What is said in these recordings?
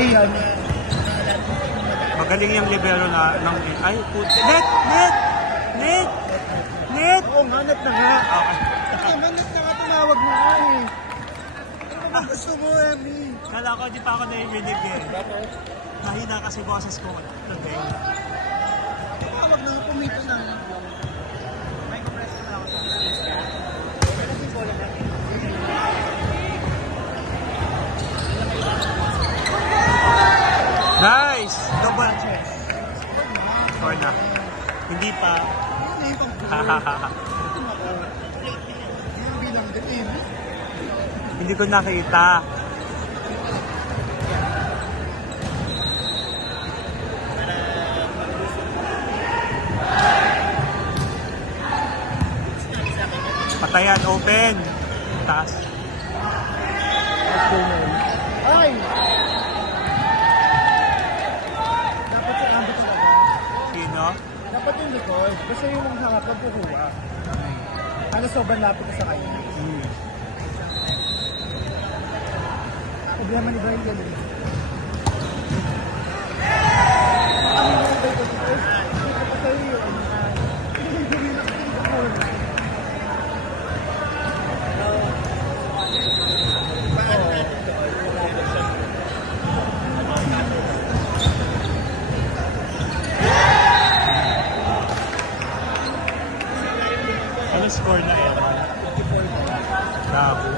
Sian. Magaling yung libero na ng... Ay, puti. Net! Oo nga, net na nga. Okay. Net na nga, tumawag mo nga eh. Ano ba gusto mo, Emmy? Kala ko, di pa ako naibinig eh. Mahina kasi boses ko. Okay. Tawag na nga, pumito na. Nice! Double. Score na. Hindi pa. Hindi ko nakita. Patayan, open. Taas. Ay! Dapat sa ambit ko. Sino? Dapat yung likod. Basta yung hangat, wag kukuha. Ano, sobrang lapit ko sa kanya. Problema ni Brian yan eh. Ano yung mga ko dito? Hindi ko pa sa'yo yun. Hindi ko gawin na kasi Ano score na yan? Dabo.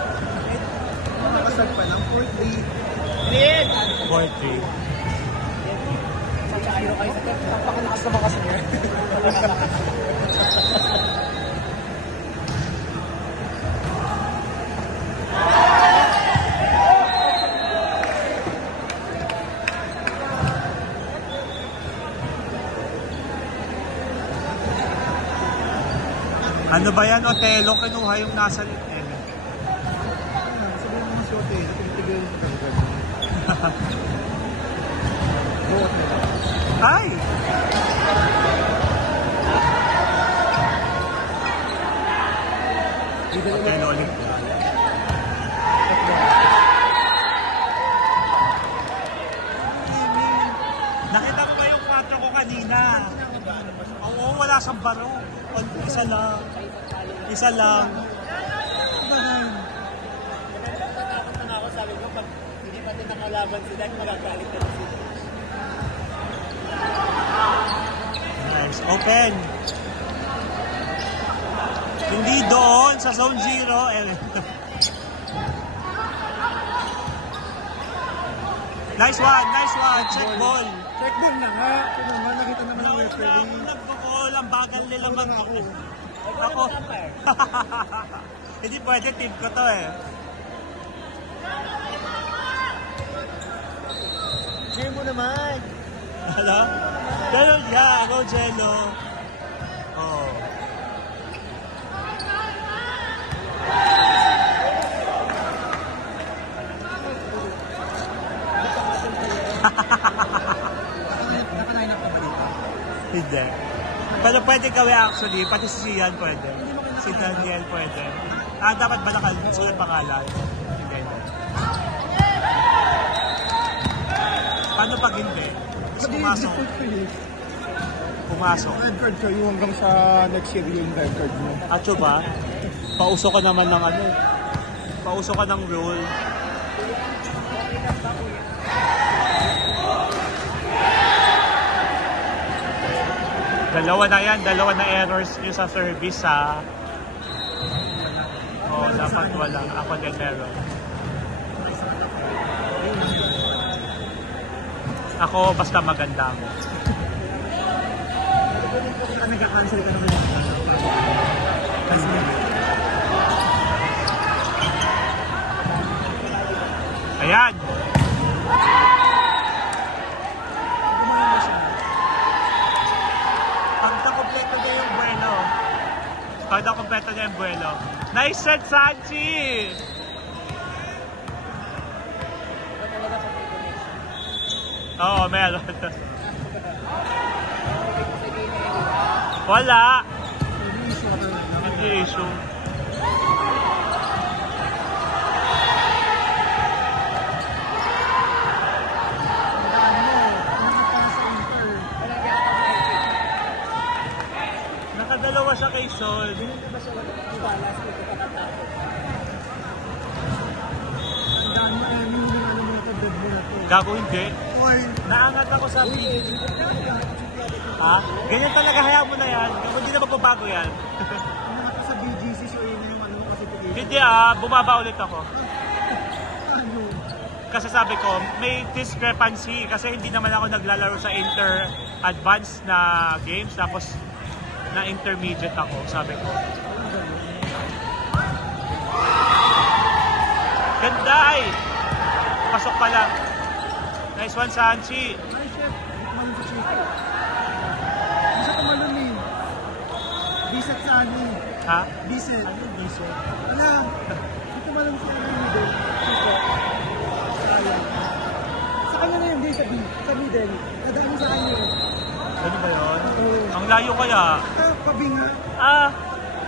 nakasag pa lang. 4-3. 4-3. Ayaw kayo sa kat. Napakalakas naman kasi niya. Ano ba yan, Otelo? Kinuha yung nasa litin. Sabihin mo si Otelo, tinitigil mo talaga. Buot nila. Ay! Otelo ulit. Nakita ko ba yung 4 ko kanina? Oo, wala siyang baro. Isa lang. Isa lang. Natatakot na ako, sabi ko, pag hindi pa din nakalaban sila, magagalit na sila. Nice. Open. Hindi doon sa zone 0. Nice one. Check ball. Check ball na nga. Ito naman, nakita naman ng referee. Nagbukol. Ang bagal nila ako. Hindi pwede, team ko to eh. Cheer mo naman. Ano? Pero yeah, go Jello. Oh. Nakanain ako ba dito? Hindi. Pero pwede gawin actually, pati si Sian pwede. Si Daniel pwede. Dapat ba nakasulat pangalan? Hindi. Paano pag hindi? Gusto pumasok. Pumasok. Red card kayo hanggang sa next year yung red card mo. Acho ba? Pauso ka naman ng ano. Pauso ka ng rule. Dalawa na yan, dalawa na errors nyo sa service ha. Oo, dapat wala. Ako din meron. Ako, basta maganda ako. Nagka-cancel ka naman yung Ayan! Pagka kompleto niya yung buwelo. Nice set, Sanchi! Oo, meron. Wala! Hindi issue. Jason. Hindi na ba siya nagtiwala sa pagkakatapos? Ang dami mo, yung ano mo yung kabed mo na to. Gago hindi. Oy! Naangat ako sa beat. Ha? Ganyan talaga, hayaan mo na yan. Hindi na magbabago yan. Ano ka sa BGC, so yun na yung ano mo kasi tigilan. Hindi bumaba ulit ako. Ano? Kasi sabi ko, may discrepancy kasi hindi naman ako naglalaro sa inter-advanced na games tapos na intermediate ako, sabi ko. Ganda ay! Pasok pa lang. Nice one, Sanchi. Ay, chef. Tumalon sa chicken. Hindi siya tumalon eh. Biset sa ano eh. Ha? Biset. Ano yung diesel? Wala. Hindi tumalon siya ng middle. Chico. Ayan. Sa kanya na yun, hindi sa middle. Nadaan sa kanya yun. Ano ba yun? Oo. Ang layo kaya. Pabi nga. Ah!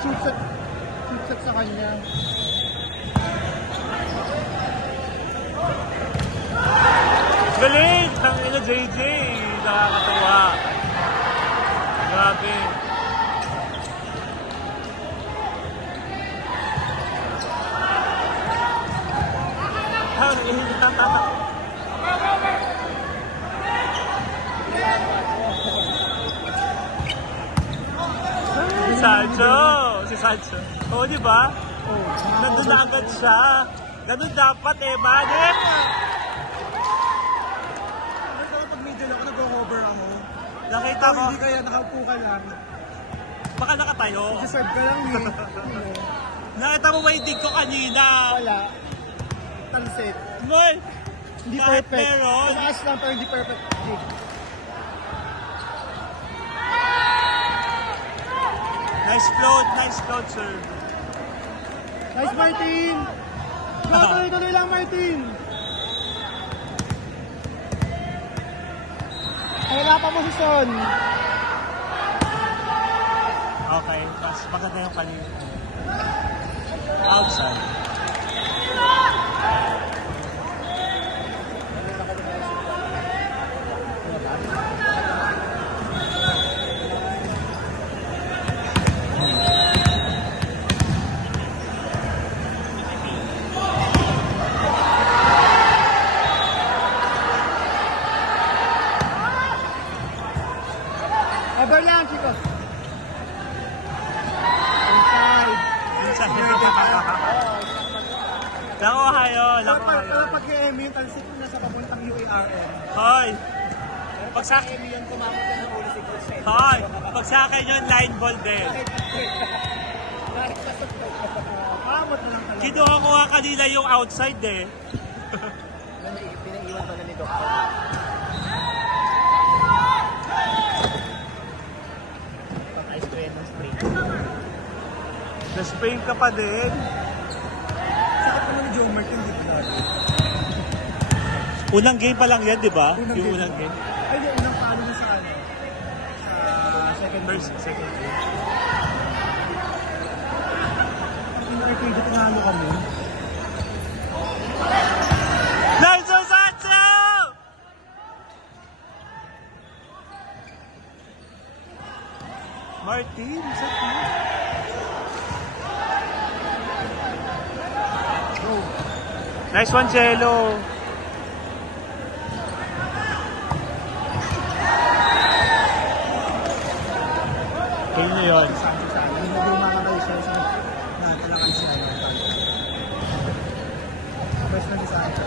Chipset sa kanya. Galing! Tangina JJ! Nakakatawa. Grabe. Hindi tatata. Sancho! Si Sancho. Oo, di ba? Oh. Nandun na agad siya. Ganun dapat eh, Manip! Pag middle ako, nag-hover ako. Nakita ko, Hindi kaya nakaupo ka lang. baka nakatayo. Deserve ka lang eh. Nakita mo ba yung dig ko kanina? Wala. Tansit. Mal! Hindi Kahit perfect. meron. Mataas lang pero hindi perfect. Hindi. Nice float, sir. Nice, Martin! Go, tuloy lang, Martin! Hirapan mo si Son. Okay, mas maganda yung kanina. Outside. Over lang, chicos. Inside. Nakuha yun, Pero nakuha yun. pag kay Emmy, yung tansit mo nasa papuntang UARM. Hoy! Pag sa, Emmy yun, kumamot ka ng ulo si Coach. hoy! Pag sa akin yun, line ball din. Kamot na lang talaga. Kinuha ko nga kanina yung outside eh. Pinaiwan pa na ni Doc. Ice cream ng spring. Na-sprain ka pa din. Sakit pa ni Joe Martin, di ba? Unang game pa lang yan, di ba? Unang Yung game. unang game. Ay, yung unang palo na sa ano? Sa second game. Pag in-arcade, tinalo kami. Nelson Sancho! Martin, sa Go. Nice one, Jello. Kayo na yun. Hindi na dumakabay siya sa natalakan siya. Best na si Sancho.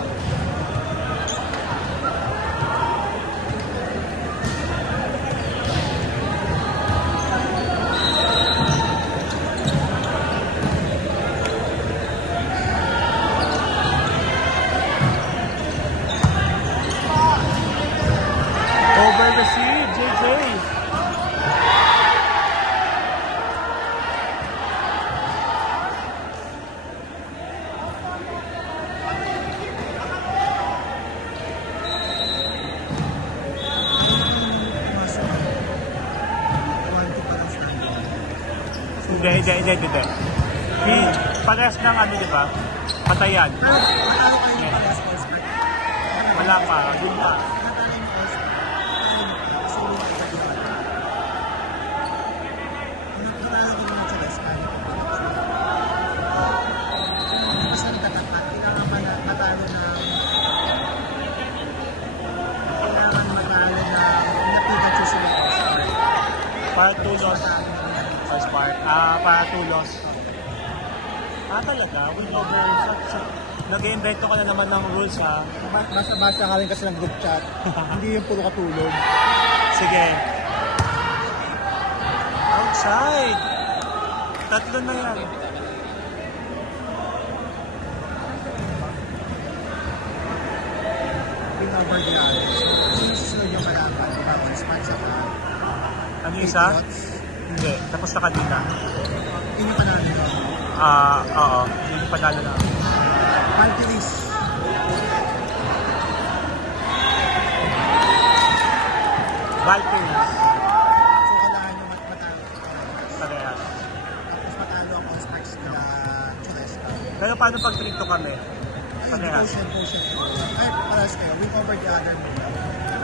Over the sea, JJ. Mas 1-2 pa lang sa akin. Hindi. Parehas ng ano, di ba? Patayan. Pero matalo kayo yung pag-sponsor. Wala pa. Yun pa. Natalo yung Oscar. Kasi yung isa di ba? Natalo din yung Tulos. First part. Tulos. Talaga? Win over. Nag-invento ka na naman ng rules, ha? Basta nga rin kasi ng group chat. Hindi yung puro katulog. Sige. Outside. Tatlo na yan. Win over the others. Sino susunod yung malaban? Bawal smart sa ka. Ano yung isa? Hindi. Tapos na kanina. Hindi pa namin ito. Oo. Hindi panalo na. Valkyries. Valkyries. So, kailangan nyo matalo. Parehas. Tapos matalo ang all sparks nila Chulesca. Pero paano pag 3-2 kami? Parehas. Potion. Ay, parehas kayo. Win over the other move.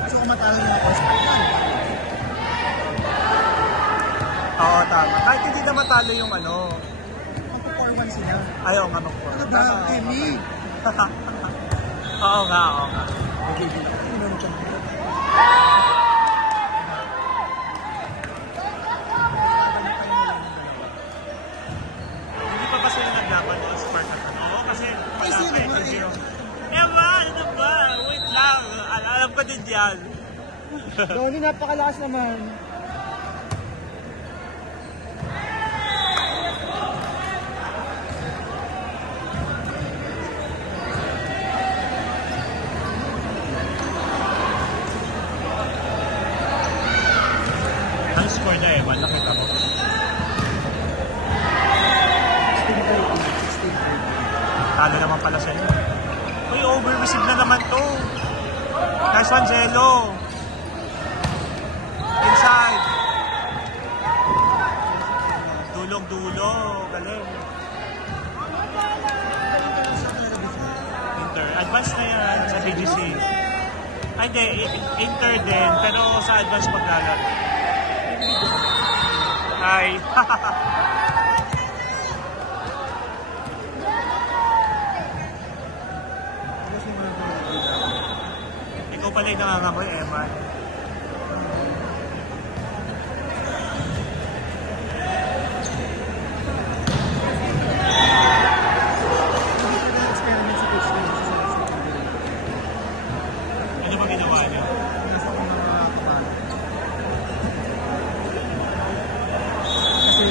So, kung matalo nyo ang all sparks nila, Oo, tama. Kahit hindi na matalo yung ano. 4-1 sila. Ayaw nga mag-4. Ano ba? Amy? Oo nga. Okay, hindi na siya. Hindi pa ba sila naglaban o spark at ano? Oo, kasi wala sino pa ba? yung zero. Ano ba? Wait lang. Alam ko din yan. Donnie, napakalakas naman. Ang score na Eman, nakita mo. 16-30. Talo naman pala sa inyo. Uy, over-receive na naman to. Nice one, Jello. Inside. Dulong-dulo. Galing. Inter. Advance na yan sa BGC. Ay, hindi. Inter din. Pero sa advance maglalaro. Hi. Ikaw pala yung nangangamoy, Eman. Experiment sa coach nila. Ano ba ginawa niyo? Nasa ko mga kapal. Kasi,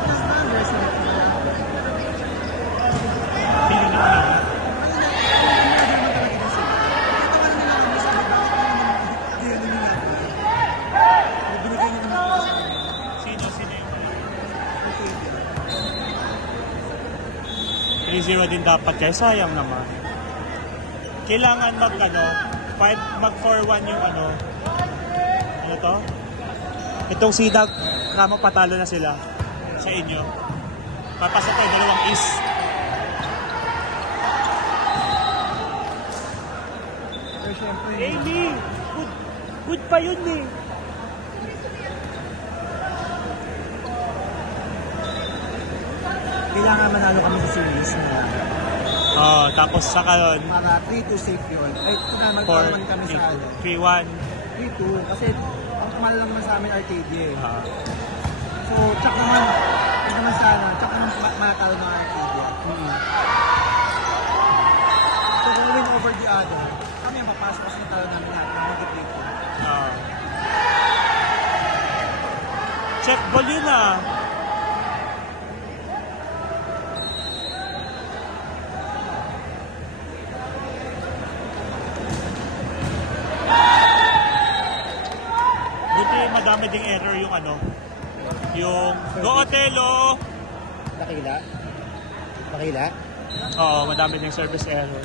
mas na-underestimate ko na. Sino na ulit? Sino yung 3-0 din dapat kaya sayang naman. Kailangan mag 4-1 yung ano to? Itong Sidag, kamo patalo na sila sa inyo. Papasok ko yung dalawang is. Pero syempre, Amy! Good pa yun eh. kailangan manalo kami sa series na Tapos saka yun, para 3-2 safe yun. Ay, kung magpalaman kami sa ano. 3-1. 3-2 kasi ang kamala naman sa amin Arcadia eh. Ah. So, tsak naman, hindi naman sana, tsak naman makakalo ng Arcadia. So, kung win over the other, kami ang papasok kasi talo namin lahat ng mag-3-2. Check ball yun ah. Buti madami ding error yung ano. Yung Go Otelo. Nakila? Nakila? Oo, madami ding service error.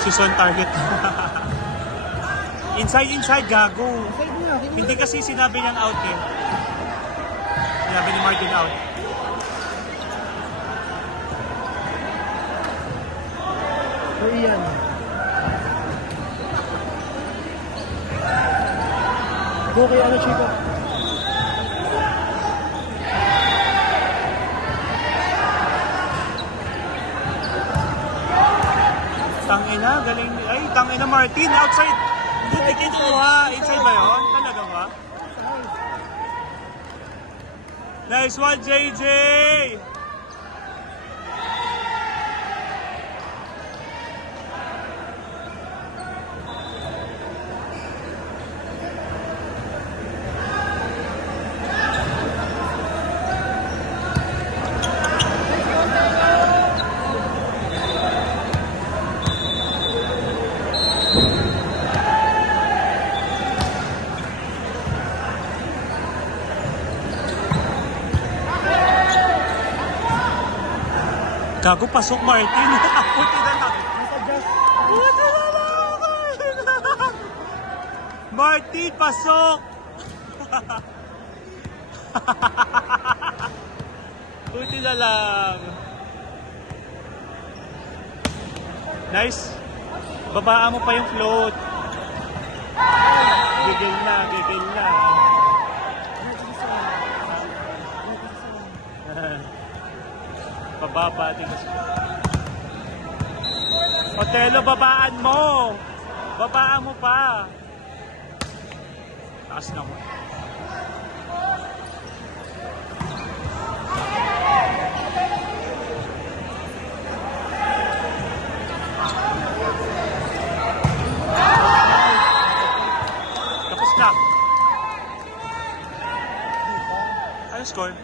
Season target. Inside, gago. Side na, Hindi kasi sinabi niyang out eh. Sinabi ni Martin out. So, iyan. Go kay ano, Chico? Tangina, galing. Ay, Putang ina, Martin, outside. Buti kinuha. Inside ba yun? Talaga ba? Nice one, JJ! Gago, pasok, Martin. Puti na lang. Puti na lang. Martin, pasok. Puti na lang. Nice. Babaan mo pa yung float. Gigil na, gigil na. Bababa din kasi. Otelo, babaan mo. Babaan mo pa. Taas na mo. Tapos na. Ano score?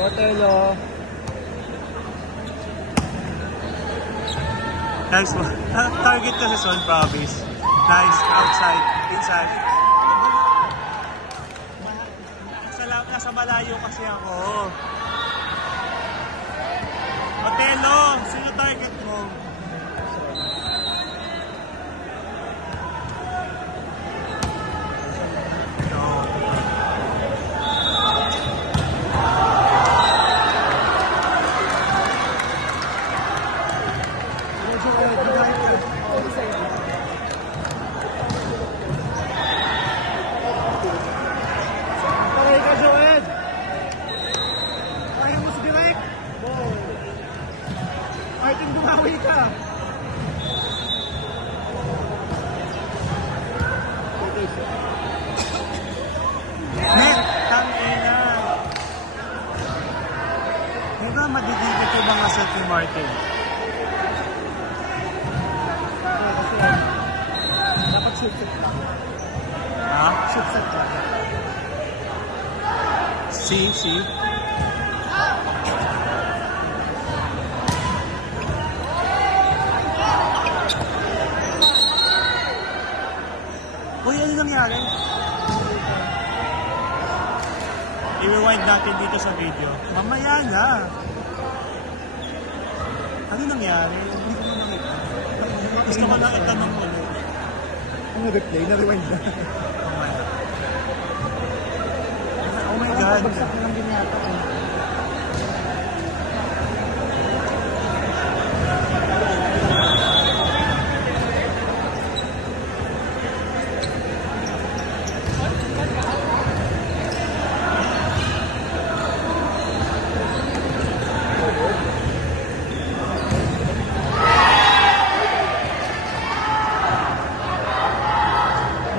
Otelo. Nice one. Target kasi Son Province. Nice. Outside. Inside. Nasa malayo kasi ako. Otelo, sino target mo? Paray ka, Joed! Kaya mo si Direk! Martin, bumawi ka! Net! Tangina! Diba madidikit yung mga set ni Martin? Dapat shoot set ka. Ha? Shoot set ka. See? Uy, ano nangyari? I-rewind natin dito sa video. Mamaya na. Ano nangyari? Hindi ko na nakita. Gusto ko lang itanong ulit. Ang replay, na-rewind na. Oh my God. Pagsak na lang din yata.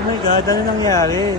Oh my God, ano nangyari?